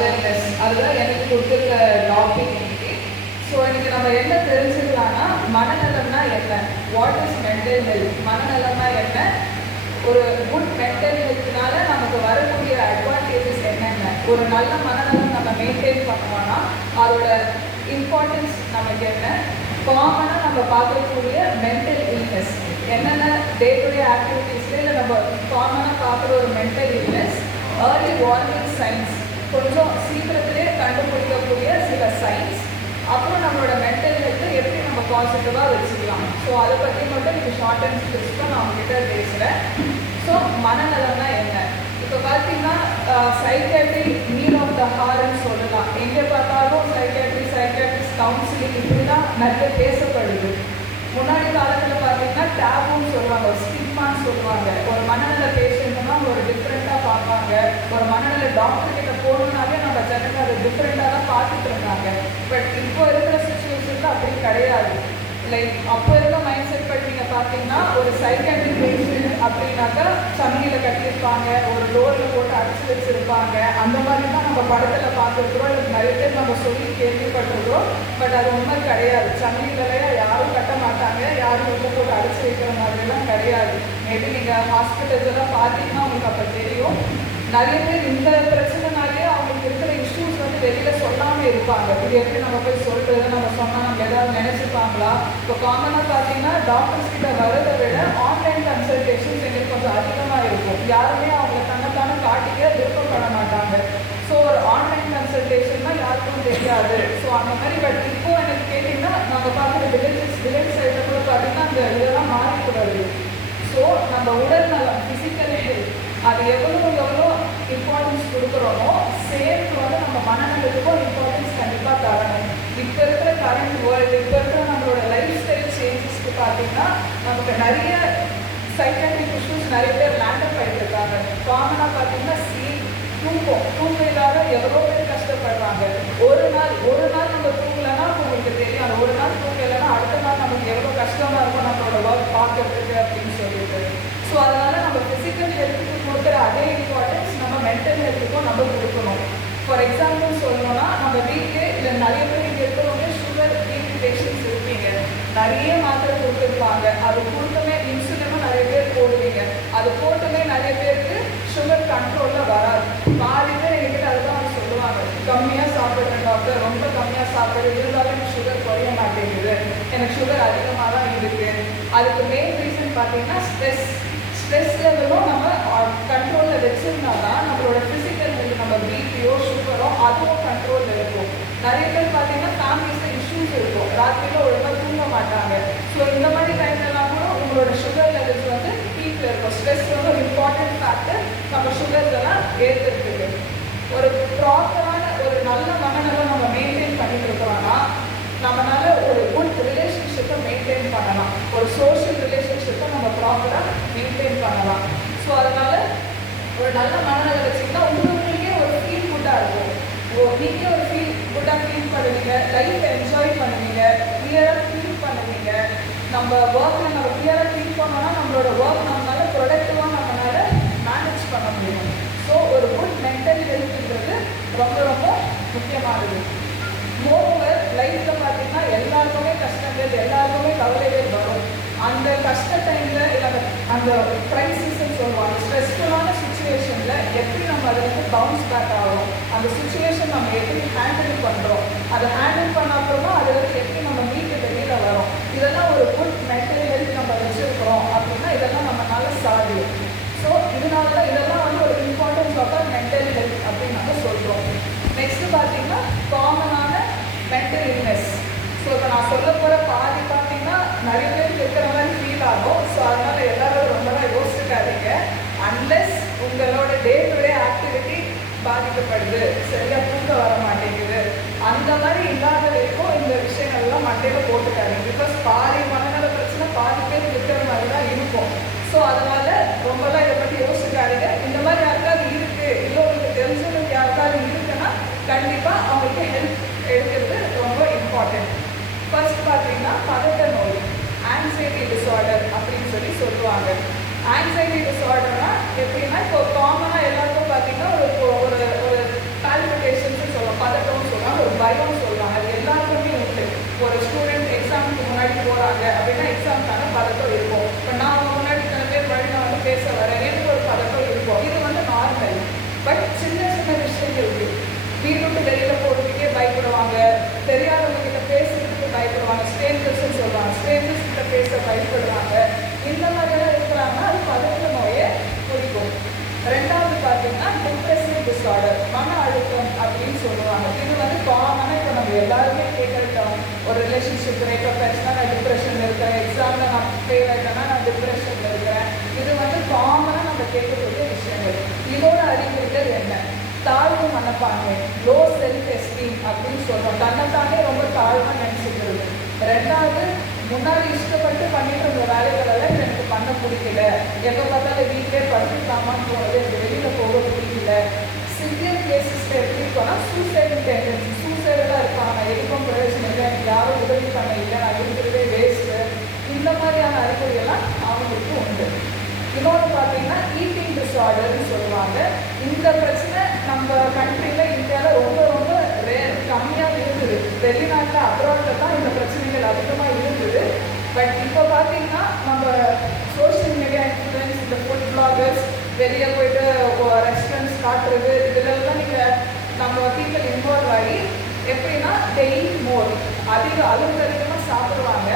Awareness, அதுதான் எனக்கு கொடுத்துருக்க டாபிக் இன்னைக்கு. ஸோ இன்னைக்கு நம்ம என்ன தெரிஞ்சுக்கலாம்னா, மனநலம்னா என்ன, வாட் இஸ் மென்டல் ஹெல்த், மனநலம்னா என்ன, ஒரு குட் மென்டல் ஹெல்த்னால நமக்கு வரக்கூடிய அட்வான்டேஜஸ் என்னென்ன, ஒரு நல்ல மனநலம் நம்ம மெயின்டைன் பண்ணுவோம்னா அதோட இம்பார்ட்டன்ஸ் நமக்கு என்ன, காமனாக நம்ம பார்க்கக்கூடிய மென்டல் இல்னஸ் என்னென்ன, டே டு டே ஆக்டிவிட்டீஸில் இல்லை நம்ம காமனாக பார்க்குற ஒரு mental illness, early warning science, கொஞ்சம் சீக்கிரத்திலே கண்டுபிடிக்கக்கூடிய சில சைன்ஸ், அப்புறம் நம்மளோட மென்டல் ஹெல்த்தை எப்படி நம்ம பாசிட்டிவாக வச்சுக்கலாம். ஸோ அதை பற்றி மட்டும் நீங்கள் ஷார்ட் அண்ட் ஸ்விட்ச்தான் நான் உங்ககிட்ட பேசுகிறேன். ஸோ மனநலம்னா என்ன, இப்போ பார்த்தீங்கன்னா சைக்காட்ரி நீட் ஆஃப் த ஹார்ன்னு சொல்லலாம். எங்கே பார்த்தாலும் சைக்காட்ரிஸ்ட் கவுன்சிலிங் இப்படி தான் நிறைய பேசப்படுது. முன்னாடி காலத்தில் பார்த்தீங்கன்னா டேபுன்னு சொல்லுவாங்க, ஒரு ஸ்டிக்மான்னு சொல்லுவாங்க. ஒரு மனநல பேஷண்ட்னா ஒரு டிஃப்ரெண்ட்டாக பார்ப்பாங்க. ஒரு மனநல டாக்டர் கிட்ட போகணுன்னாலே நம்ம ஜனங்க அதை டிஃப்ரெண்ட்டாக தான் பார்த்துட்டு இருந்தாங்க. பட் இப்போ இருக்கிற சுச்சுவேஷனில் அப்படி கிடையாது. லைக் அப்போ இருக்க மைண்ட் செட் படி நீங்கள் பார்த்தீங்கன்னா ஒரு சைக்காட்ரி பேஷண்ட் அப்படின்னாக்கா சங்கியில் கட்டியிருப்பாங்க, ஒரு டோரில் போட்டு அடிச்சு வச்சுருப்பாங்க. அந்த மாதிரி தான் நம்ம படத்தில் பார்த்துருக்குறோம், இல்லை நிறைய பேர் நம்ம சொல்லி கேள்விப்பட்டிருக்கிறோம். பட் அது உண்மை கிடையாது. சங்கிலையா யாரும் கட்ட மாட்டாங்க, யாரும் உள்ள போட்டு அடிச்சு வைக்கிற மாதிரிலாம் கிடையாது. மேபி நீங்கள் ஹாஸ்பிட்டல்ஸ் எல்லாம் பார்த்தீங்கன்னா உங்களுக்கு அப்போ தெரியும். நிறைய பேர் இந்த பிரச்சனைனாலே அவங்களுக்கு இருக்கிற இஷ்யூஸ் வெளியில் சொல்லாமல் இருப்பாங்க. இது எப்படி நம்ம போய் சொல்கிறது, நம்ம சொன்னால் நம்ம ஏதாவது நினச்சிப்பாங்களா. இப்போ காமனாக பார்த்தீங்கன்னா டாக்டர்ஸ் கிட்ட வரதை விட ஆன்லைன் கன்சல்டேஷன்ஸ் எங்களுக்கு கொஞ்சம் அதிகமாக இருக்கும். யாருமே அவங்கள தன்னைத்தானே காட்டிக்க விருப்பப்பட மாட்டாங்க. ஸோ ஒரு ஆன்லைன் கன்சல்டேஷன்னா யாருக்கும் தெரியாது. ஸோ அந்த மாதிரி பட் இப்போ எனக்கு கேட்டிங்கன்னா நாங்கள் பார்க்குற வில்லேஜ் சைடில் கூட பார்த்தீங்கன்னா அந்த இதெல்லாம் மாறிட்டு வருது. ஸோ நம்ம உடல் நலம், ஃபிசிக்கல் ஹெல்த், அது எவ்வளோ இம்பார்ட்டன்ஸ் கொடுக்குறோமோ சேர்த்து நம்ம மனநலத்துக்கும் இம்பார்ட்டன்ஸ் கண்டிப்பாக தரணும். இப்போ இருக்கிற கரண்ட் வேர்ல்டு, இப்போ இருக்கிற நம்மளோட லைஃப் ஸ்டைல் சேஞ்சஸ்க்கு பார்த்தீங்கன்னா நமக்கு நிறைய சைக்காட்ரிக் இஷ்யூஸ் நிறைய பேர் லேண்டப் ஆகிட்டு இருக்காங்க. காமனாக பார்த்தீங்கன்னா தூக்கம் இல்லாத எவ்வளோ பேர் கஷ்டப்படுறாங்க. ஒரு நாள் நம்ம தூங்கலைன்னா உங்களுக்கு தெரியும், அந்த ஒரு நாள் தூங்கலைன்னா அடுத்த நாள் நமக்கு எவ்வளோ கஷ்டமாக இருக்கும் நம்மளோட ஒர்க் பார்க்கறதுக்கு அப்படின்னு சொல்லிட்டு. ஸோ அதனால் நம்ம ஃபிசிக்கல் ஹெல்த்துக்கு கொடுக்குற அதே இம்பார்ட்டன்ஸ் நம்ம மென்டல் ஹெல்த்துக்கும் நம்ம கொடுக்கணும். ஃபார் எக்ஸாம்பிள் சொல்லணும்னா நம்ம வீட்டிலே இல்லை நிறைய பேர் இங்கே இருக்கிறவங்க சுகர் பிபி பேஷண்ட்ஸ் இருப்பீங்க, நிறைய மாத்திரை கொடுத்துருப்பாங்க. அது கொடுத்துமே இன்சுலினும் நிறைய பேர் போடுவீங்க. அது போட்டுமே நிறைய பேருக்கு சுகர் கண்ட்ரோலில் வராது. பாதி பேர் எங்கிட்ட அதுதான் அவங்க சொல்லுவாங்க, கம்மியாக சாப்பிட்றேன் டாக்டர், ரொம்ப கம்மியாக சாப்பிட்றது இருந்தாலும் எனக்கு சுகர் குறைய மாட்டேங்குது, எனக்கு சுகர் அதிகமாக தான் இருக்குது. அதுக்கு மெயின் ரீசன் பார்த்தீங்கன்னா ஸ்ட்ரெஸ் லெவலும் நம்ம கண்ட்ரோலில் வச்சுருந்தா தான் நம்மளோட ஃபிசிக்கல் ஹெல்த், நம்ம பிபியோ சுகரோ அதுவும் கண்ட்ரோலில் இருக்கும். நிறைய பேர் பார்த்தீங்கன்னா ஃபேமிலிஸில் இஷ்யூஸ் இருக்கும், ராத்திரியில் ஒழுங்காக தூங்க மாட்டாங்க. ஸோ இந்த மாதிரி டைம்லலாம் கூட உங்களோட சுகர் லெவல்ஸ் பீக்கில் இருக்கும். ஸ்ட்ரெஸ் ஒரு இம்பார்ட்டன்ட் ஃபேக்டர் நம்ம சுகர்ஸ் எல்லாம் ஏற்றுறதுக்கு. ஒரு ப்ராப்பரான ஒரு நல்ல மனநலம் நம்ம மெயின்டைன் பண்ணிட்டு இருக்கிறோம்னா நம்மளால ஒரு குட் ரிலேஷன்ஷிப்பை மெயின்டைன் பண்ணலாம், ஒரு சோஷியல் ரிலேஷன்ஷிப்பை நம்ம ப்ராப்பராக மெயின்டைன் பண்ணலாம். ஸோ அதனால ஒரு நல்ல மனநலம் வச்சுக்கிட்டா உங்களுக்கே ஒரு ஃபீல் குட்டாக இருக்கும். நீங்களே ஒரு குட்டாக ஃபீல் பண்ணுவீங்க, லைஃப் என்ஜாய் பண்ணுவீங்க, கிளியராக ஃபீல் பண்ணுவீங்க. நம்ம ஒர்க்கில் நம்ம கிளியராக ஃபீல் பண்ணோம்னா நம்மளோட ஒர்க் நம்மளால ப்ரொடக்டிவாக நம்மளால மேனேஜ் பண்ண முடியும். ஸோ ஒரு குட் மென்டல் ஹெல்த்ன்றது ரொம்ப ரொம்ப முக்கியமானது. மோரோவர் லைஃப்பில் பார்த்தீங்கன்னா எல்லாருக்குமே கஷ்டங்கள், எல்லாருக்குமே கவலைகள் வரும். அந்த கஷ்ட டைமில் இல்லை அந்த க்ரைசிஸ்ன்னு சொல்லுவாங்க, ஸ்ட்ரெஸ்ஃபுல்லான சுச்சுவேஷனில் எப்படி நம்ம அதை பவுன்ஸ் பேக் ஆகும், அந்த சுச்சுவேஷன் நம்ம எப்படி ஹேண்டில் பண்ணுறோம், அதை ஹேண்டில் பண்ண அப்புறமா அதில் எப்படி நம்ம மீட்டு வெளியில் வரோம், இதெல்லாம் ஒரு குட் மென்டல் ஹெல்த் நம்ம வச்சுருக்கிறோம் அப்படின்னா இதெல்லாம் நம்மளால சாதியும். ஸோ இதனால தான் இதெல்லாம் ஒரு இம்பார்ட்டன்ஸ் ஆஃப் மென்டல் ஹெல்த் அப்படின்னு நம்ம சொல்கிறோம். நெக்ஸ்ட்டு பார்த்தீங்கன்னா காமனான மென்டல் இல்னஸ். ஸோ இப்போ நான் சொல்ல போகிற பாதி பார்த்தீங்கன்னா நிறைய பேருக்கு இருக்கிற மாதிரி ஃபீல் ஆகும். ஸோ அதனால் எல்லாரும் ரொம்பலாம் யோசிச்சுக்காதீங்க. அன்லெஸ் உங்களோட டே டு டே ஆக்டிவிட்டி பாதிக்கப்படுது, சரியாக தூங்க வர மாட்டேங்குது, அந்த மாதிரி இல்லாத வரைக்கும் இந்த விஷயங்கள்லாம் மண்டையில் போட்டுக்காதீங்க. பிகாஸ் பாதி மனநல பிரச்சனை பாதி பேர் இருக்கிற மாதிரி தான் இருக்கும். ஸோ அதனால் ரொம்பலாம் இதை பற்றி யோசிச்சுக்காதீங்க. இந்த மாதிரி யாருக்காவது இருக்குது, இல்லை உங்களுக்கு தெரிஞ்சவங்களுக்கு யாருக்காவது இருக்குன்னா கண்டிப்பாக அவங்களுக்கு ஹெல்ப் எடுக்கிறது ரொம்ப இம்பார்ட்டன்ட். ஃபர்ஸ்ட் பார்த்தீங்கன்னா பதட்ட நோய், ஆங்ஸைட்டி டிஸார்டர் அப்படின்னு சொல்லுவாங்க. ஆங்ஸைட்டி டிஸார்டர்னா எப்படின்னா இப்போ காமனாக எல்லாருக்கும் பார்த்தீங்கன்னா ஒரு ஒரு பால்பிட்டேஷன்ஸ் எல்லாருமே கேட்கட்டும். ஒரு ரிலேஷன்ஷிப் பிரேக்கப் ஆச்சுன்னா நான் டிப்ரெஷனில் இருக்கிறேன், எக்ஸாமில் நான் ஃபெயில் ஆகிட்டேன்னா நான் டிப்ரெஷனில் இருக்கிறேன். இது வந்து காமனாக நம்ம கேட்கக்கூடிய விஷயங்கள். இதோட அறிகுறிகள் என்ன? தாழ்வு மனப்பான்மை, லோ செல்ஃப் எஸ்டீம் அப்படின்னு சொல்கிறோம். தன்னைத்தானே ரொம்ப தாழ்வாக நினச்சிக்கிறது. ரெண்டாவது, முன்னாடி இஷ்டப்பட்டு பண்ணிட்டு இருந்த வேலைகளெல்லாம் எனக்கு பண்ண பிடிக்கல, எப்போ பார்த்தாலும் வீட்டிலே படுத்துக்காமான்னு போகிறது, எனக்கு வெளியில் போக பிடிக்கல. சிவியர் கேசஸில் எப்படி இருக்கோன்னா சூசைடு டெண்டன்சி, சூசைடெல்லாம் இருப்பாங்க, எதுக்கும் பிரயோஜனம் இல்லை, எனக்கு யாரும் உதவி பண்ண இல்லை, நான் இருக்கிறதே வேஸ்ட்டு, இந்த மாதிரியான அறிகுறியெல்லாம் அவங்களுக்கு உண்டு. இன்னொன்று பார்த்தீங்கன்னா ஈட்டிங் டிஸார்டர்னு சொல்லுவாங்க. இந்த பிரச்சனை நம்ம கண்ட்ரியில் இந்தியாவில் ரொம்ப ரொம்ப கம்மியாக இருக்குது. வெளிநாட்டில் அப்ராடில் தான் இந்த பிரச்சனைகள் அதிகமாக இருக்குது. பட் இப்போ பார்த்தீங்கன்னா நம்ம சோஷியல் மீடியா இன்ஃப்ளூயன்ஸ், இந்த ஃபுட் பிளாகர்ஸ், வெளியே போயிட்டு ரெஸ்டாரண்ட்ஸ் காட்டுறது, இதிலெல்லாம் நீங்கள் நம்ம பீப்பிள் இன்வால்வ் ஆகி எப்படின்னா டெய்லி மோர் அளவுக்கு அதிகமாக சாப்பிடுவாங்க.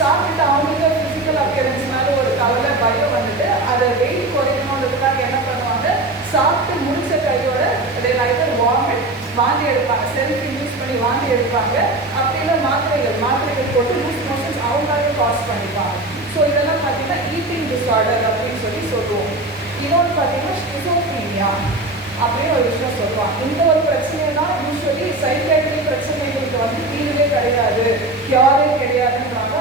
சாப்பிட்டு அவங்களுக்கு ஃபிசிக்கல் அப்பியரன்ஸ் மேலே ஒரு கவலை பயம் வந்துட்டு அதை வெயிட் குறைக்கணுன்றதுக்காக என்ன பண்ணுவாங்க, சாப்பிட்டு முடிச்ச கையோட லைட்டர் வாமிட், வாந்தி எடுப்பாங்க, செல்ஃப் இன்யூஸ் பண்ணி வாந்தி எடுப்பாங்க. அப்படின்னா மாத்திரைகள் போட்டு லூஸ் மோஷன்ஸ் அவங்களாவே காஸ் பண்ணிப்பாங்க. ஸோ இதெல்லாம் பார்த்தீங்கன்னா ஈட்டிங் டிஸார்டர் அப்படின்னு சொல்லுவோம். இன்னொன்று பார்த்தீங்கன்னா ஸ்கிசோஃப்ரீனியா அப்படின்னு ஒரு விஷயம் சொல்லுவாங்க. இந்த ஒரு பிரச்சனையை தான் யூஸ்வலி சைக்காட்ரிக் பிரச்சனைகளுக்கு வந்து தீர்வே கிடையாது, கியூரே கிடையாதுன்றாங்க.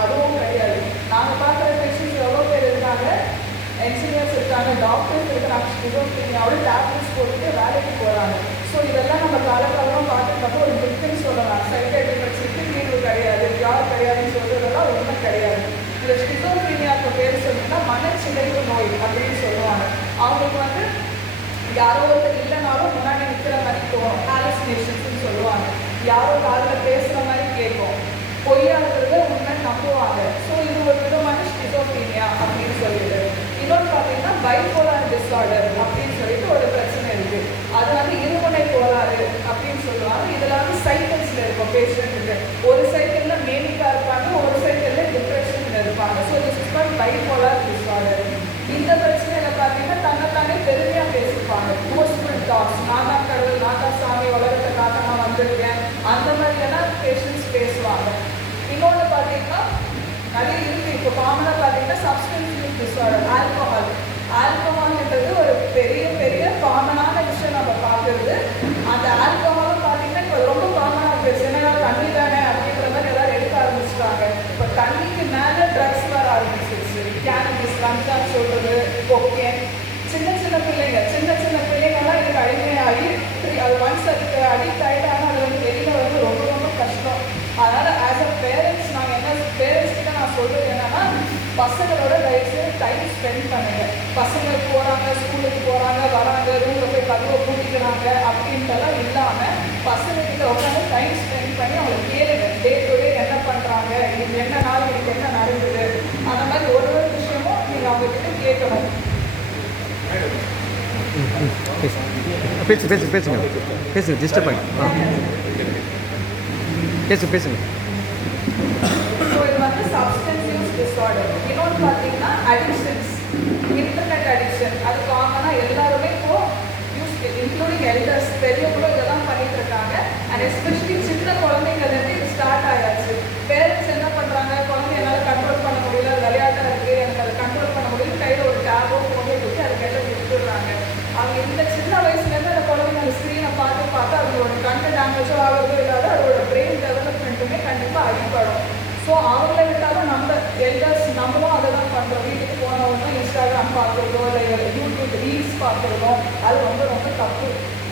அதுவும் கிடையாது. நாங்கள் பார்க்குற பேஷண்ட்ஸ் எவ்வளோ பேர் இருக்காங்க, என்ஜினியர்ஸ் இருக்காங்க, டாக்டர்ஸ் இருக்கிறாங்க, ஸ்கிசோஃப்ரீனியாவோட டேப்லெட்ஸ் போட்டுட்டு வேலைக்கு போகிறாங்க. ஸோ இதெல்லாம் நம்ம காலகாலமாக பார்த்துட்டு ஒரு மித்துன்னு சொல்லலாம். சைக்காட்ரிக் பிரச்சனைக்கு தீர்வு கிடையாது, கியூர் கிடையாதுன்னு சொல்கிறதெல்லாம் ஒன்றுமே கிடையாது. இந்த ஸ்கிசோஃப்ரீனியாவுக்கு பேர் சொன்னீங்கன்னா மனச்சிதைவு நோய் அப்படின்னு சொல்லுவாங்க. அவங்களுக்கு வந்து யாரோ ஒருத்தர் இல்லைனாலும் முன்னாடி நிற்கிற மாதிரி தோணும், ஹாலுசினேஷன்ஸ்ன்னு சொல்லுவாங்க. யாரோ காதில் பேசுகிற மாதிரி கேட்கும், பொய்யா இருக்கிறத உண்மை நம்புவாங்க. ஸோ இது ஒரு விதமான ஸ்கிசோஃப்ரீனியா அப்படின்னு சொல்லிட்டு. இன்னொன்று பார்த்தீங்கன்னா பைபோலார் டிஸார்டர் அப்படின்னு சொல்லிட்டு ஒரு பிரச்சனை இருக்குது. அது வந்து இருமுனை கோளாறு அப்படின்னு சொல்லுவாங்க. இதில் வந்து சைக்கிள்ஸில் இருக்கும் பேஷண்ட்டுக்கு. ஒரு சைக்கிளில் மேனிக்காக இருப்பாங்க, ஒரு சைக்கிளில் டிப்ரெஷனில் இருப்பாங்க. So this is called bipolar disorder. இந்த பிரச்சனையில் பார்த்தீங்கன்னா தன்னைத்தானே பெருமையாக பேசிப்பாங்க. போஸ்ட்ஃபுல் டாக்ஸ், நான் தான் கடவுள், நான் தான் சாமி, உலகத்தை காட்ட நான் வந்திருக்கேன், அந்த மாதிரியெல்லாம் பேஷண்ட்ஸ் பேசுவாங்க. இன்னொன்று பார்த்தீங்கன்னா நிறைய இருக்குது. இப்போ காமனாக பார்த்தீங்கன்னா சப்ஸ்டன்ஸ் யூஸ் டிஸார்டர், ஆல்கஹால்ன்றது ஒரு பெரிய காமனான விஷயம் நம்ம பார்க்குறது. அந்த ஆல்கஹாலும் பார்த்தீங்கன்னா இப்போ ரொம்ப காமனாக இருக்குது. என்னன்னா தண்ணி தானே அப்படின்ற மாதிரி எல்லாரும் எடுக்க ஆரம்பிச்சிட்டாங்க. இப்போ தண்ணிக்கு மேலே ட்ரக்ஸ் வர ஆரம்பிச்சிருச்சு. கேனபிஸ், கஞ்சான்னு சொல்கிறது, கொக்கேன். சின்ன பிள்ளைங்கள்லாம் இதுக்கு அடிமையாகி அது ஒன்ஸ் அதுக்கு அடிக்ட் ஆகிட்டாங்கன்னா அது வந்து வெளியில் வந்து ரொம்ப ரொம்ப கஷ்டம். அதனால் ஆஸ் அ பேரண்ட்ஸ் நாங்கள் பேரண்ட்ஸ்கிட்ட நான் சொல்கிறது என்னென்னா, பசங்களோட தயவுசெய்து டைம் ஸ்பெண்ட் பண்ணுங்க. பசங்க போகிறாங்க, ஸ்கூலுக்கு போகிறாங்க, வராங்க, ரூமில் போய் கதவை பூட்டிக்கிறாங்க அப்படின்ட்டுலாம் இல்லாமல் பசங்கக்கிட்ட உட்காந்து டைம் ஸ்பெண்ட் பண்ணி அவங்க கேளுங்க. டே டு டே என்ன பண்ணுறாங்க, இது என்ன நாள், இதுக்கு என்ன நடக்குது, அந்த மாதிரி ஒரு விஷயமும் நீங்கள் அவங்கக்கிட்ட கேட்கணும். பேசுங்க டிஸ்டர்ப் பண்ணி பேசுங்க. ஸோ இது வந்து சப்ஸ்டன்ஸ் யூஸ் டிஸார்டர். இன்னொன்று பார்த்தீங்கன்னா அடிக்ஷன்ஸ், இன்டர்நெட் அடிக்ஷன். அது காமனாக எல்லாருமே இப்போ இன்க்ளூடிங் எல்டர்ஸ், பெரியவங்களும் இதெல்லாம் பண்ணிட்டு இருக்காங்க. அண்ட் எஸ்பெஷலி சின்ன குழந்தைங்கள்லேருந்து இது ஸ்டார்ட் ஆயாச்சு. பேரண்ட்ஸ் என்ன பண்ணுறாங்க, குழந்தை என்னால் கண்ட்ரோல் பண்ண முடியல, விளையாட்டாக இருக்குது, எனக்கு அதை கண்ட்ரோல் பண்ண முடியல, கையில் ஒரு டேபோ ஃபோனோ கொடுத்து அதை கையில் விட்டுடுறாங்க. அவங்க இந்த சின்ன வயசுலேருந்து அந்த குழந்தைங்க அந்த ஸ்க்ரீனை பார்த்து அவங்களோட கண்ணு டேமேஜோ ஆகிறதோ இல்லாத அதோட பிரெயின் டெவலப்மெண்ட்டுமே கண்டிப்பாக அடிப்படும். ஸோ அவங்கள விட்டாலும் நம்ம எல்டர்ஸ் நம்மளும் அதை தான் பண்ணுறோம். வீட்டுக்கு போனவங்க இன்ஸ்டாகிராம் பார்க்குறதோ இல்லை யூடியூப் ரீல்ஸ் பார்க்குறதோ அது ரொம்ப ரொம்ப தப்பு.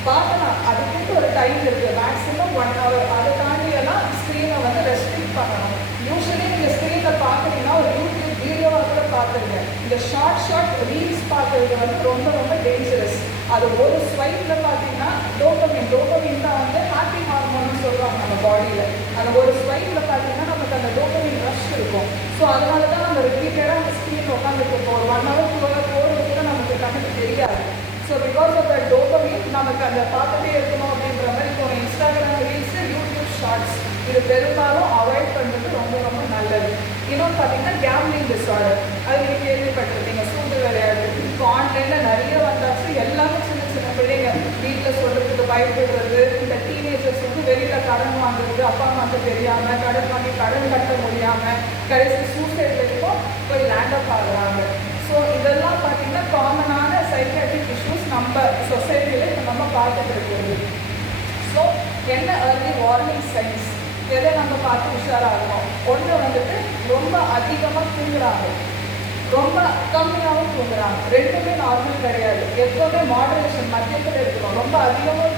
பார்க்கலாம், அதுக்கிட்ட ஒரு டைம் இருக்குது, மேக்ஸிமம் 1 hour. அதை தாண்டியெல்லாம் ஸ்க்ரீனை வந்து ரெஸ்ட்ரிக்ட் பண்ணணும். யூஸ்வலி நீங்கள் ஸ்க்ரீனில் பார்க்குறீங்கன்னா ஒரு யூடியூப் வீடியோவாக கூட பார்த்துருங்க. இந்த ஷார்ட் ரீல்ஸ் பார்க்குறது வந்து ரொம்ப ரொம்ப டேஞ்சரஸ். அது ஒரு ஸ்வைப்பில் பார்த்தீங்கன்னா டோபமின் தான் வந்து ஹாப்பி ஹார்மோன்னு சொல்லுவாங்க நம்ம பாடியில். அந்த ஒரு ஸ்வைப்பில் பார்த்தீங்கன்னா நமக்கு அந்த டோபமின் ரஷ் இருக்கும். ஸோ அதனால தான் நம்ம ரிப்பீட்டடாக அந்த ஸ்க்ரீன் உட்காந்துருக்கோம். ஒரு 1 hour 2 hour போகிறது கூட நமக்கு கண்ணுக்கு தெரியாது. So because of the dopamine நமக்கு அந்த பார்த்துட்டே இருக்கணும் அப்படின்ற மாதிரி இப்போ இன்ஸ்டாகிராம் ரீல்ஸு, யூடியூப் ஷார்ட்ஸ் இது பெரும்பாலும் அவாய்ட் பண்ணுறது ரொம்ப ரொம்ப நல்லது. இன்னொன்று பார்த்தீங்கன்னா கேம்லிங் டிஸார்டர், அது நீங்கள் கேள்விப்பட்டிருக்கீங்க, சூது விளையாடு. இப்போ ஆன்லைனில் நிறைய வந்தாச்சு. எல்லாமே சின்ன பிள்ளைங்க வீட்டில் சொல்கிறதுக்கு பயப்படுறது, இந்த டீனேஜர்ஸ் வந்து வெளியில் கடன் வாங்குறது அப்பா அம்மாவுக்கு தெரியாமல், கடன் வாங்கி கடன் கட்ட முடியாமல் கடைசி சூசைட் வரைக்கும் போய் லேண்ட் அப் ஆகுறாங்க. ஸோ இதெல்லாம் பார்த்தீங்கன்னா காமனான சைக்காட்ரிக் இஷ்யூஸ் நம்ம சொசைட்டியில் இப்போ நம்ம பார்த்துட்டு இருக்கிறது. ஸோ என்ன ஏர்லி வார்னிங் சைன்ஸ் எதை நம்ம பார்த்து உஷாராகணும்? ஒன்று வந்துட்டு ரொம்ப அதிகமாக தூங்குறாங்க, ரொம்ப கம்மியாகவும் தூங்குறாங்க. ரெண்டுமே நார்மல் கிடையாது. எப்போவுமே மாடரேஷன் மத்தியத்தில் இருக்கணும். ரொம்ப அதிகமாக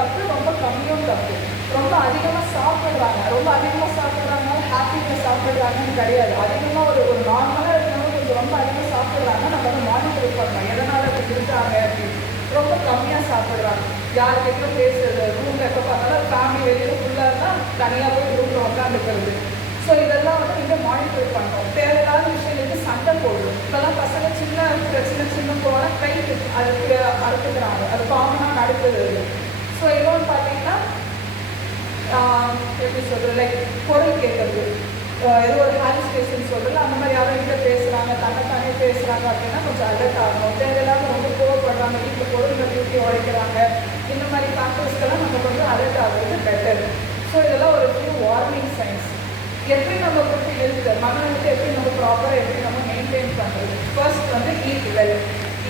தப்பு, ரொம்ப கம்மியும் தப்பு. ரொம்ப அதிகமாக சாப்பிட்றாங்க, ரொம்ப அதிகமாக சாப்பிட்றாங்கனால ஹாப்பியில் சாப்பிட்றாங்கன்னு கிடையாது. அதிகமாக ஒரு நார்மலாக இருக்கிறவங்க கொஞ்சம் ரொம்ப அதிகமாக சாப்பிட்றாங்க, நம்ம வந்து மானிட்டர் பண்ணலாம் எதனால் அப்படி இருக்காங்க அப்படின்னு. ரொம்ப கம்மியாக சாப்பிட்றாங்க, யாருக்கிட்ட பேசுறது, ரூமில் எப்போ பார்த்தாலும் ஃபேமிலி வெளியில் ஃபுல்லாக இருந்தால் தனியாக போய் ரூமில் உட்காந்துக்கிறது. ஸோ இதெல்லாம் வந்து நீங்கள் மானிட்டர் பண்ணணும். தேவையில்லாத விஷயங்களுக்கு சண்டை போடணும். இப்போல்லாம் பசங்க சின்ன பிரச்சனை சின்ன போனால் கைட்டு அதுக்கு அறுத்துக்கிறாங்க, அது காமனாக நடக்குது. ஸோ இன்னொன்று பார்த்தீங்கன்னா எப்படி சொல்கிறது, லைக் பொருள் கேட்குறது, ஏதோ ஒரு ஹாலிஸ்டேஷன் சொல்கிறது, அந்த மாதிரி யாரும் கிட்ட பேசுகிறாங்க, தன்னைத்தானே பேசுகிறாங்க அப்படின்னா கொஞ்சம் அலர்ட் ஆகணும். தேவையில்லாமல் ரொம்ப கோவப்படுறாங்க, வீட்டில் பொருள்கள் ஊற்றி உடைக்கிறாங்க, இந்த மாதிரி ஃபேக்டர்ஸ்க்கெல்லாம் நம்ம கொஞ்சம் அலர்ட் ஆகுறது பெட்டர். ஸோ இதெல்லாம் ஒரு ஃபியூ வார்னிங் சைன்ஸ். எப்படி நம்ம வந்து ஹெல்த் மனநலத்தை எப்படி நம்ம ப்ராப்பராக எப்படி நம்ம மெயின்டைன் பண்ணுறது? ஃபர்ஸ்ட் வந்து ஈட் வெல்.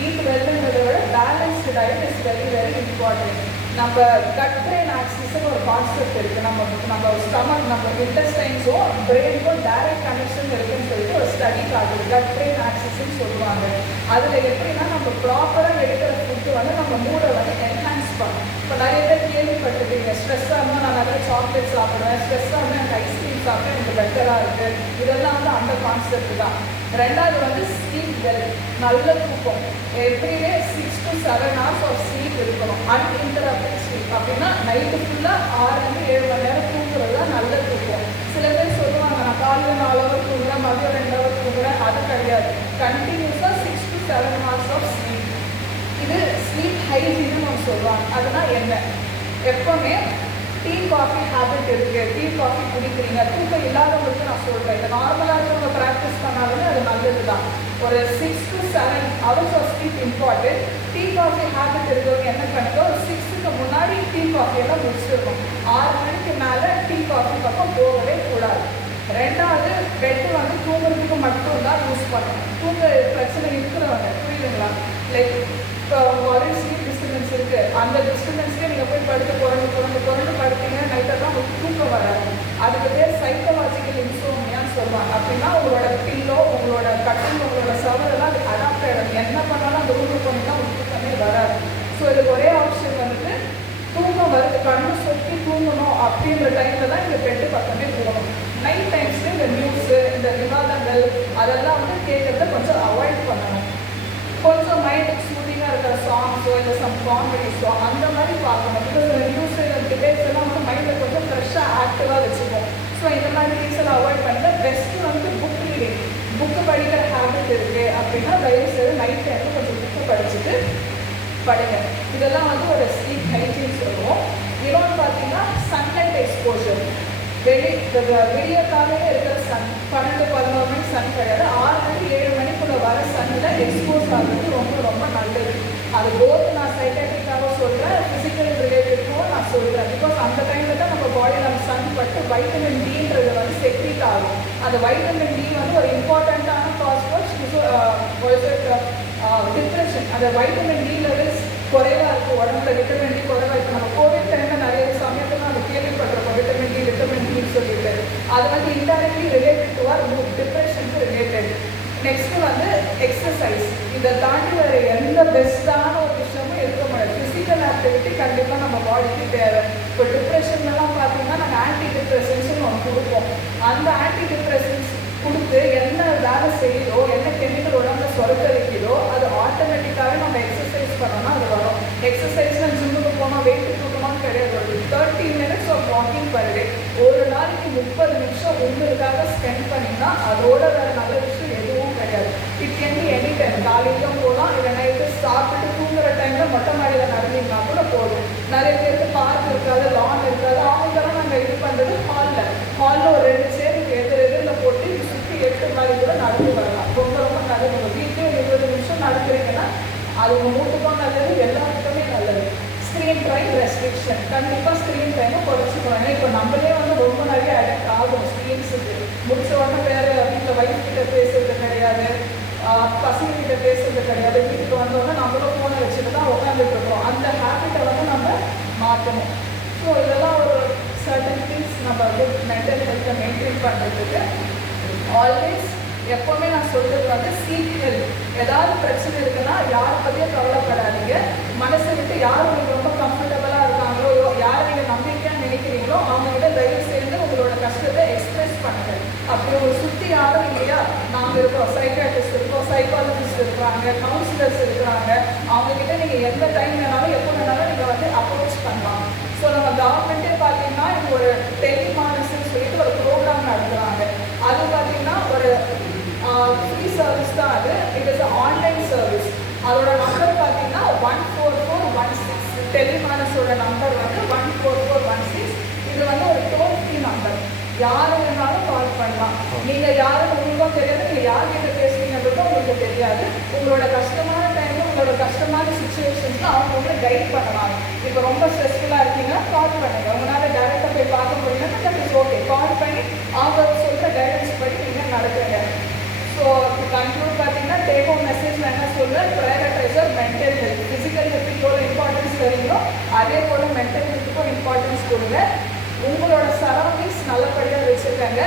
ஈட் வெல்லுங்கிறத விட balanced diet is very very important. நம்ம கட் பிரெயின் ஆக்சிஸ்ன்னு ஒரு கான்செப்ட் இருக்குது. நம்ம ஸ்டமக், நம்ம இன்டெஸ்டைன்ஸும் பிரெயினுக்கும் டைரக்ட் கனெக்ஷன் இருக்குன்னு சொல்லிட்டு ஒரு ஸ்டடி காட்டுது. கட் பிரெயின் ஆக்சிஸ்ன்னு சொல்லுவாங்க. அதில் எப்படின்னா நம்ம ப்ராப்பராக எடுக்கிற ஃபுட்டு வந்து நம்ம மூடை வந்து என்ஹான்ஸ் பண்ணும். இப்போ நிறைய பேர் கேள்விப்பட்டிருக்கீங்க, ஸ்ட்ரெஸ்ஸாக இருந்தால் நான் நிறைய சாக்லேட் சாப்பிடுவேன், ஸ்ட்ரெஸ்ஸாக இருந்தால் எனக்கு ஐஸ்கிரீம் சாப்பிட்டா எனக்கு பெட்டராக இருக்குது. இதெல்லாம் வந்து அந்த கான்செப்ட் தான். ரெண்டாவது வந்து ஸ்லீப் வெல், நல்ல தூக்கம். Everyday 6 to 7 hours of sleep இருக்கணும். அன்இன்டரப்டட் ஸ்லீப் அப்படின்னா நைட்டு ஃபுல்லாக 6 to 7 மணி நேரம் தூங்குறது தான் நல்ல தூக்கம். சில பேர் சொல்லுவாங்க நான் காலையில் 4 hours தூங்குறேன், மதியம் 2 hours தூங்குறேன். அது கிடையாது. கண்டினியூஸாக 6 to 7 hours ஆஃப் ஸ்லீப். இது ஸ்லீப் ஹைஜீன்னு நம்ம சொல்லுவாங்க. அதுதான் என்ன, எப்போவுமே டீ காஃபி ஹேபிட் இருக்குது, டீ காஃபி குடிக்கிறீங்க, தூக்கம் இல்லாதவங்களுக்கு நான் சொல்கிறேன், இதை நார்மலாக இருக்கிறவங்க ப்ராக்டிஸ் பண்ணாலுமே அது நல்லது தான். ஒரு 6 to 7 hours of sleep important. Tea coffee habit இருக்கிறவங்க என்ன பண்ணுங்க, ஒரு 6க்கு முன்னாடி டீ காஃபியெல்லாம் முடிச்சிடணும். 6 மணிக்கு மேலே டீ காஃபி பக்கம் போகவே கூடாது. ரெண்டாவது, பெட்டு வந்து தூங்குறதுக்கு மட்டும்தான் யூஸ் பண்ணணும். தூங்க பிரச்சனை இருக்கிறவங்க, புரியுதுங்களா? லைக் இப்போ ஆல்ரெடி ஸ்லீப் டிஸ்டர்பன்ஸ் இருக்குது, அந்த டிஸ்டர்பன்ஸ்லேயே நீங்கள் போய் படுத்து குறைந்து படுத்தீங்கன்னா நைட்டெல்லாம் உங்களுக்கு தூக்கம் வராது. அதுக்கு பேர் சைக்கலாஜிக்கல் இன்சோம்னியான்னு சொல்லுவாங்க. அப்படின்னா உங்களோட பில்லோ, உங்களோட கட்டில், உங்களோட சவரெல்லாம் அது அடாப்ட் ஆகிடும். என்ன பண்ணாலும் அந்த ரூமுக்கு போனீங்கன்னா உங்களுக்கு தூக்கமே வராது. ஸோ இதுக்கு ஒரே ஆப்ஷன் வந்துட்டு தூக்கம் வருது, கண்ணு சொத்தி தூங்கணும் அப்படின்ற டைமில் தான் இந்த பெட்டு பக்கமே போகணும். நைட் டைம்ஸில் இந்த நியூஸு, இந்த விவாதங்கள் அதெல்லாம் வந்து கேட்குறத கொஞ்சம் அவாய்ட் பண்ணணும். கொஞ்சம் மைண்டுக்கு சூதிங்காக இருக்கிற சாங்ஸோ இல்லை சம் காமெடிஸோ அந்த மாதிரி பார்க்கணும். பிகாஸ் நியூஸு டிபேட்ஸ் எல்லாம் வந்து மைண்டை கொஞ்சம் ஃப்ரெஷ்ஷாக ஆக்டிவாக வச்சுப்போம். ஸோ இந்த மாதிரி திங்ஸ் எல்லாம் அவாய்ட் பண்ணல. பெஸ்ட்டு வந்து புக் ரீடிங். புக்கு படிக்கிற ஹேபிட் இருக்குது அப்படின்னா தயவுசெய்து நைட் டைமில் கொஞ்சம் புக்கு படிச்சுட்டு படுங்க. இதெல்லாம் வந்து ஒரு ஸ்லீப் ஹைஜீன் சொல்லுவோம். இன்னொன்று பார்த்தீங்கன்னா சன்லைட் எக்ஸ்போஷர். விடிய காலையில் இருக்கிற சன் 12-11 மணி சன் கிடையாது, 6 to 7 மணிக்குள்ள வர சன்னில் எக்ஸ்போஸ் ஆகிறது ரொம்ப ரொம்ப நல்லது. அது போத் நான் சைக்காட்ரிக்காக சொல்கிறேன், ஃபிசிக்கல் ரிலேட்டடுக்கும் நான் சொல்கிறேன். பிகாஸ் அந்த டைமில் தான் நம்ம பாடியில் அந்த சன் பட்டு வைட்டமின் டின்றது வந்து செக்ரீட் ஆகும். அந்த வைட்டமின் டி வந்து ஒரு இம்பார்ட்டண்ட்டான காஸ் ஃபார் டிப்ரெஷன். அந்த வைட்டமின் டி லெவல்ஸ் குறைவாக இருக்குது உடம்புல, விட்டமின் டி குறைவாக இருக்குது. நம்ம கோவிட் டைமில் நிறைய சமயத்தில் நம்ம கேள்விப்பட்டிருக்கோம் விட்டமின் டின்னு சொல்லிட்டு. அது வந்து இன்டைரக்ட்லி ரிலேட்டட் டு ஆர் டிப்ரெஷனுக்கு ரிலேட்டட். நெக்ஸ்ட்டு வந்து எக்ஸசைஸ். இதை தாண்டி வேறு எந்த பெஸ்ட்டான ஒரு விஷயமும் இருக்க முடியாது. ஃபிசிக்கல் ஆக்டிவிட்டி கண்டிப்பாக நம்ம பாடிக்கு தேவை. இப்போ டிப்ரெஷன்லாம் பார்த்தீங்கன்னா நாங்கள் ஆன்டி டிப்ரெஷன்ஸ்னு ஒன்று கொடுப்போம். அந்த ஆன்டி டிப்ரெஷன்ஸ் கொடுத்து என்ன வேலை செய்யுதோ, என்ன கெமிக்கல் உடம்புல சொரக்க வைக்குதோ அது ஆட்டோமேட்டிக்காகவே நம்ம எக்ஸசைஸ் பண்ணோம்னா அது வரும். எக்ஸசைஸ்னால் ஜிம்முக்கு போனால் வெயிட் தூக்கணும்னு கிடையாது. ஒரு 30 minutes of walking per day, ஒரு நாளைக்கு 30 நிமிஷம் உங்களுக்காக ஸ்பெண்ட் பண்ணிங்கன்னா அதோட வேறு நல்ல விஷயம் எதுவும் கிடையாது. It can be any time. காலையிலும் போகலாம், இல்லை நைட்டு சாப்பிட்டு தூங்குற டைமில் மொட்டை மாடியில் நடந்தீங்கன்னா கூட போதும். நிறைய பேருக்கு பார்க் இருக்காது, லான் இருக்காது, அவங்கெல்லாம் நாங்கள் இது பண்ணுறது ஹாலில் ஒரு 2 சேர் எதிரில் போட்டு சுற்றி 8 மாதிரி கூட நடந்து வரலாம். ரொம்ப ரொம்ப நல்லது. உங்கள் வீட்டிலே 20 நிமிஷம் நடக்கிறீங்கன்னா அது உங்கள் மூட்டுக்கும் நல்லது, எல்லாருக்குமே நல்லது. Screen screen time restriction. கண்டிப்பாக ஸ்க்ரீன் டைமை குறைச்சிக்கணும். ஏன்னா இப்போ நம்மளே வந்து ரொம்ப நிறைய அடக்ட் ஆகும் ஸ்க்ரீன்ஸுக்கு. முடிச்ச உடனே வேறு வீட்டில் ஒய்ஃப் கிட்ட பேசுறது கிடையாது, பசங்க கிட்ட பேசுறது கிடையாது. வீட்டுக்கு வந்தோடனே நம்மளும் ஃபோனை வச்சுட்டு தான் உட்காந்துட்டு இருக்கோம். அந்த ஹேபிட்டை வந்து நம்ம மாற்றணும். ஸோ இதெல்லாம் ஒரு சர்டன் திங்ஸ் நம்ம குட் மென்டல் ஹெல்த்தை மெயின்டைன் பண்ணுறதுக்கு. ஆல்வேஸ் எப்போவுமே நான் சொல்கிறது வந்து சீக் ஹெல்ப். ஏதாவது பிரச்சனை இருக்குன்னா யாரை பற்றியும் கவலைப்படாதீங்க. மனசை விட்டு யார் உங்களுக்கு ரொம்ப கம்ஃபர்டபுளாக இருக்காங்களோ, யாரை நீங்கள் நம்பிக்கையாக நினைக்கிறீங்களோ அவங்ககிட்ட தயவு செய்து உங்களோட கஷ்டத்தை எக்ஸ்பிரஸ் பண்ணுங்க. அப்படி ஒரு சுற்றி யாரும் இல்லையா, நாங்கள் இருக்கோம், சைக்காட்ரிஸ்ட் இருக்கோம், சைக்காலஜிஸ்ட் இருக்கிறாங்க, கவுன்சிலர்ஸ் இருக்கிறாங்க. அவங்கக்கிட்ட நீங்கள் எந்த டைம் வேணாலும் எப்போ வேணாலும் நீங்கள் வந்து அப்ரோச் பண்ணலாம். ஸோ நம்ம கவர்மெண்ட்டே பார்த்தீங்கன்னா இப்போ ஒரு டெலிமானஸ்ன்னு சொல்லிட்டு ஒரு ப்ரோக்ராம் நடத்துகிறாங்க. அது பார்த்தீங்கன்னா ஒரு ஃப்ரீ சர்வீஸ் தான் அது. It is online service. அதோட நம்பர் பார்த்தீங்கன்னா 14416. டெலிமானஸோட நம்பர் வந்து 14416. இது வந்து ஒரு டோல் ஃப்ரீ நம்பர். யார் வேணாலும் கால் பண்ணலாம். நீங்கள் யாரும் உங்களுக்கும் தெரியாது, நீங்கள் யார்கிட்ட பேசுறீங்கன்றதும் உங்களுக்கு தெரியாது. உங்களோட கஷ்டமான டைமில் உங்களோட கஷ்டமான சுச்சுவேஷன்ஸில் அவங்க உங்களை கைட் பண்ணலாம். இப்போ ரொம்ப ஸ்ட்ரெஸ்ஃபுல்லாக இருக்கீங்கன்னா கால் பண்ணுங்கள். உங்களால் டேரெக்டாக போய் பார்க்க முடியும்னா தட் இஸ் ஓகே. கால் பண்ணி அவங்க சொல்கிற கைடன்ஸ் படி நீங்கள் நடக்குங்க. ஸோ கன்க்ளூட் பார்த்தீங்கன்னா டேக் ஹோம் மெசேஜ் என்ன சொல்லுவேன், ப்ரையாரிட்டைஸ் மென்டல் ஹெல்த். ஃபிசிக்கல் ஹெல்த்துக்கு எவ்வளோ இம்பார்ட்டன்ஸ் தெரியுமோ அதே போல் மென்டல் ஹெல்த்துக்கும் இம்பார்ட்டன்ஸ் கொடுங்க. உங்களோட சரௌண்டிங்ஸ் நல்லபடியாக வச்சுருக்காங்க.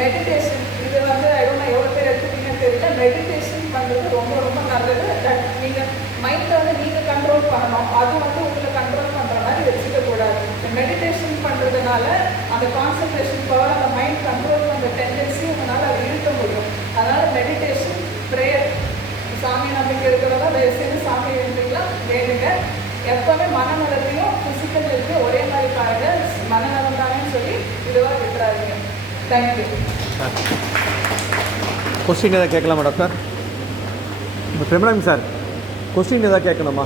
மெடிடேஷன், இது வந்து ஐடோன் எவ்வளோ பேர் எடுத்துக்கிட்டீங்கன்னு தெரியல. மெடிடேஷன் பண்ணுறது ரொம்ப ரொம்ப நல்லது. தட் நீங்கள் மைண்டை வந்து நீங்கள் கண்ட்ரோல் பண்ணணும். அது வந்து உங்களை கண்ட்ரோல் பண்ணுற மாதிரி வச்சுக்கக்கூடாது. மெடிடேஷன் பண்ணுறதுனால அந்த கான்சன்ட்ரேஷன் பவர், அந்த மைண்ட் கண்ட்ரோல் பண்ணுற டெண்டன்சி உங்களால் அது இருக்க முடியும். அதனால் மெடிடேஷன், ப்ரேயர், சாமி நம்பிக்கை இருக்கிறதா தயவுசெய்து சாமி எழுந்துக்கலாம் வேணுங்க. எப்போவுமே மனநலத்தையும் ஃபிசிக்கல் ஹெல்த்தையும் ஒரே மாதிரி பாருங்க. மனநலம் தானேன்னு சொல்லி இதுவாக விட்டுறாதீங்க. தேங்க்யூ. கொஸ்டின் எதாவது கேட்கலாமா டாக்டர்? இப்போ பிரேமராமி சார், கொஸ்டின் எதாவது கேட்கணுமா?